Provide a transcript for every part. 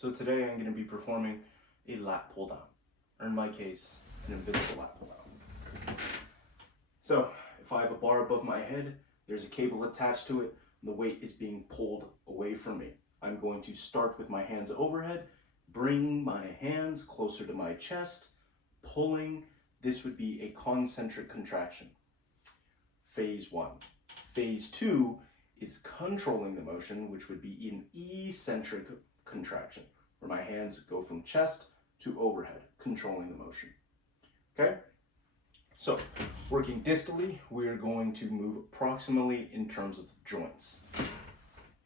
So today I'm going to be performing a lat pull down, or in my case, an invisible lat pull down. So if I have a bar above my head, there's a cable attached to it, and the weight is being pulled away from me. I'm going to start with my hands overhead, bring my hands closer to my chest, pulling. This would be a concentric contraction. Phase 1. Phase 2 is controlling the motion, which would be an eccentric contraction, where my hands go from chest to overhead, controlling the motion. Okay? So, working distally, we're going to move proximally in terms of joints.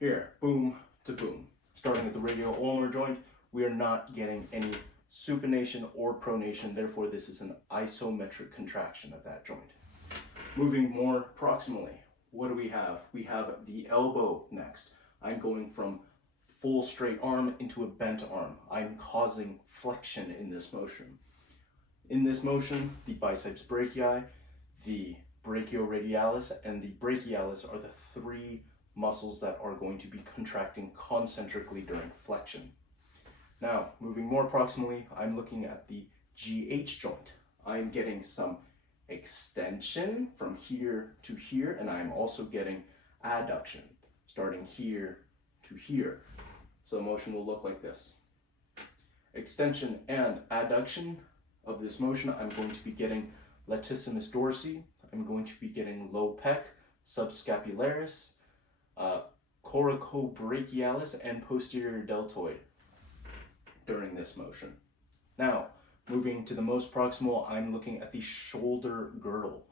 Here, boom to boom. Starting at the radioulnar joint, we are not getting any supination or pronation, therefore this is an isometric contraction of that joint. Moving more proximally, what do we have? We have the elbow next. I'm going from full straight arm into a bent arm. I'm causing flexion in this motion. In this motion, the biceps brachii, the brachioradialis, and the brachialis are the three muscles that are going to be contracting concentrically during flexion. Now, moving more proximally, I'm looking at the GH joint. I'm getting some extension from here to here, and I'm also getting adduction, starting here to here. So the motion will look like this. Extension and adduction of this motion, I'm going to be getting latissimus dorsi, I'm going to be getting low pec, subscapularis, coracobrachialis, and posterior deltoid during this motion. Now, moving to the most proximal, I'm looking at the shoulder girdle.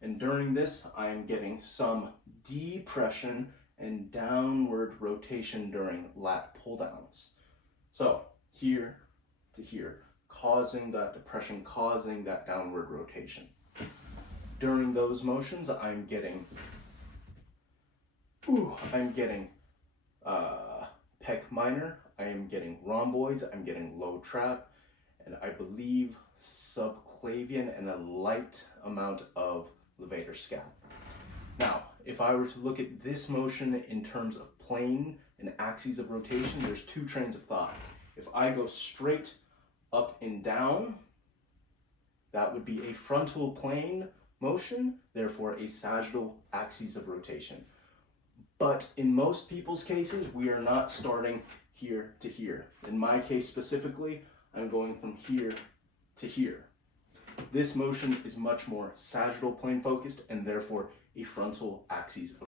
And during this, I'm getting some depression and downward rotation during lat pull downs. So, here to here, causing that depression, causing that downward rotation. During those motions, I'm getting pec minor, I am getting rhomboids, I'm getting low trap, and I believe subclavian and a light amount of levator scap. Now, if I were to look at this motion in terms of plane and axes of rotation, there's two trains of thought. If I go straight up and down, that would be a frontal plane motion, therefore a sagittal axis of rotation. But in most people's cases, we are not starting here to here. In my case specifically, I'm going from here to here. This motion is much more sagittal plane focused and therefore a frontal axis of